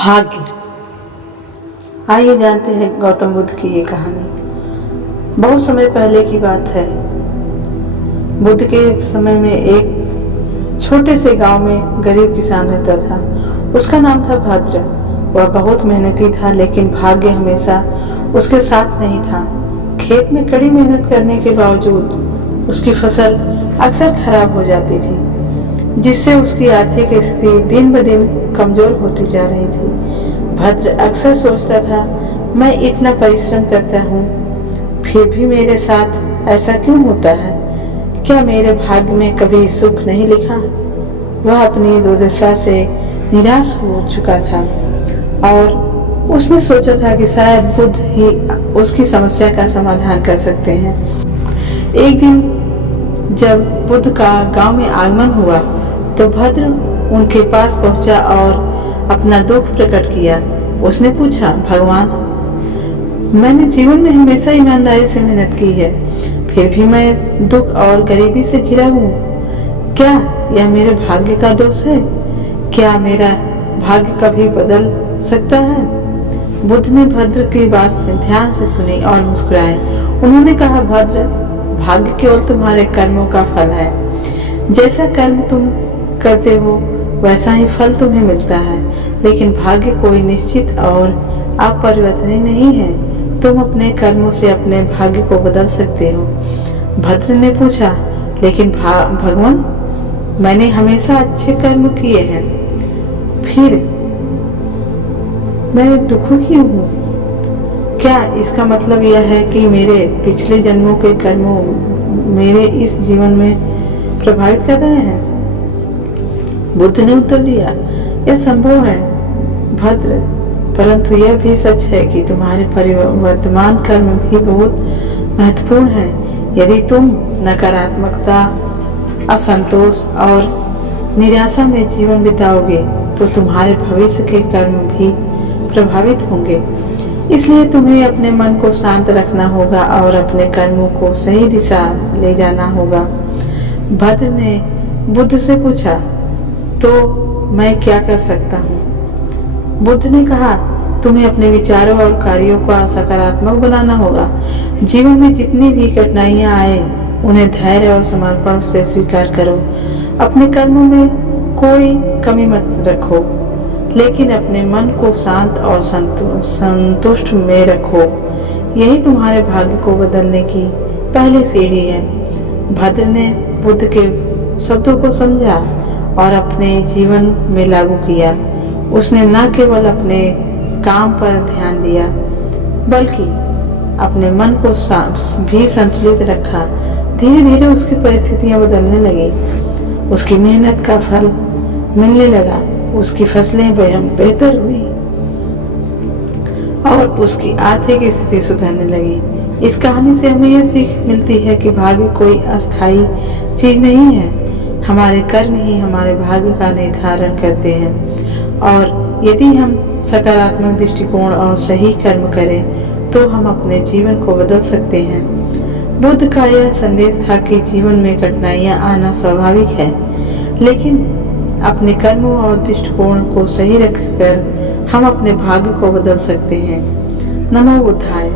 भाग्य। आइए जानते हैं गौतम बुद्ध की ये कहानी। बहुत समय पहले की बात है। बुद्ध के समय में एक छोटे से गांव में गरीब किसान रहता था। उसका नाम था भद्र। वह बहुत मेहनती था, लेकिन भाग्य हमेशा उसके साथ नहीं था। खेत में कड़ी मेहनत करने के बावजूद उसकी फसल अक्सर खराब हो जाती थी, जिससे उसकी आर्थिक स्थिति दिन ब दिन कमजोर होती जा रही थी। भद्र अक्सर सोचता था, मैं इतना परिश्रम करता हूँ, फिर भी मेरे साथ ऐसा क्यों होता है? क्या मेरे भाग्य में कभी सुख नहीं लिखा? वह अपनी दुर्दशा से निराश हो चुका था और उसने सोचा था कि शायद बुद्ध ही उसकी समस्या का समाधान कर सकते हैं। एक दिन जब बुद्ध का गांव में आगमन हुआ तो भद्र उनके पास पहुंचा और अपना दुख प्रकट किया। उसने पूछा, भगवान, मैंने जीवन में हमेशा ईमानदारी से मेहनत की है, फिर भी मैं दुख और गरीबी से घिरा हूँ। क्या यह मेरे भाग्य का दोष है? क्या मेरा भाग्य कभी बदल सकता है? बुद्ध ने भद्र की बात ध्यान से सुनी और मुस्कुराए। उन्होंने कहा, भद्र, भाग्य केवल तुम्हारे कर्मों का फल है। जैसा कर्म तुम करते हो वैसा ही फल तुम्हें मिलता है, लेकिन भाग्य कोई निश्चित और अपरिवर्तनीय नहीं है। तुम अपने कर्मों से अपने भाग्य को बदल सकते हो। भद्र ने पूछा, लेकिन भगवान, मैंने हमेशा अच्छे कर्म किए हैं, फिर मैं दुखी क्यों हूँ? क्या इसका मतलब यह है कि मेरे पिछले जन्मों के कर्मों मेरे इस जीवन में प्रभावित कर रहे हैं? बुद्ध ने उत्तर दिया, यह संभव है भद्र, परंतु यह भी सच है कि तुम्हारे वर्तमान कर्म भी बहुत महत्वपूर्ण हैं। यदि तुम नकारात्मकता, असंतोष और निराशा में जीवन बिताओगे तो तुम्हारे भविष्य के कर्म भी प्रभावित होंगे। इसलिए तुम्हें अपने मन को शांत रखना होगा और अपने कर्मों को सही दिशा ले जाना होगा। भद्र ने बुद्ध से पूछा, तो मैं क्या कर सकता हूँ? बुद्ध ने कहा, तुम्हें अपने विचारों और कार्यों को सकारात्मक बनाना होगा। जीवन में जितनी भी कठिनाइयां आए उन्हें धैर्य और समर्पण से स्वीकार करो। अपने कर्मों में कोई कमी मत रखो, लेकिन अपने मन को शांत और संतुष्ट में रखो। यही तुम्हारे भाग्य को बदलने की पहली सीढ़ी है। भद्र ने बुद्ध के शब्दों को समझा और अपने जीवन में लागू किया। उसने न केवल अपने काम पर ध्यान दिया, बल्कि अपने मन को भी संतुलित रखा। धीरे धीरे उसकी परिस्थितियां बदलने लगी। उसकी मेहनत का फल मिलने लगा, उसकी फसलें बेहतर हुई और उसकी आर्थिक स्थिति सुधरने लगी। इस कहानी से हमें यह सीख मिलती है कि भाग्य कोई अस्थायी चीज नहीं है। हमारे कर्म ही हमारे भाग्य का निर्धारण करते हैं, और यदि हम सकारात्मक दृष्टिकोण और सही कर्म करें तो हम अपने जीवन को बदल सकते हैं। बुद्ध का यह संदेश था कि जीवन में कठिनाइयां आना स्वाभाविक है, लेकिन अपने कर्मों और दृष्टिकोण को सही रखकर हम अपने भाग्य को बदल सकते हैं। नमो बुद्धाय।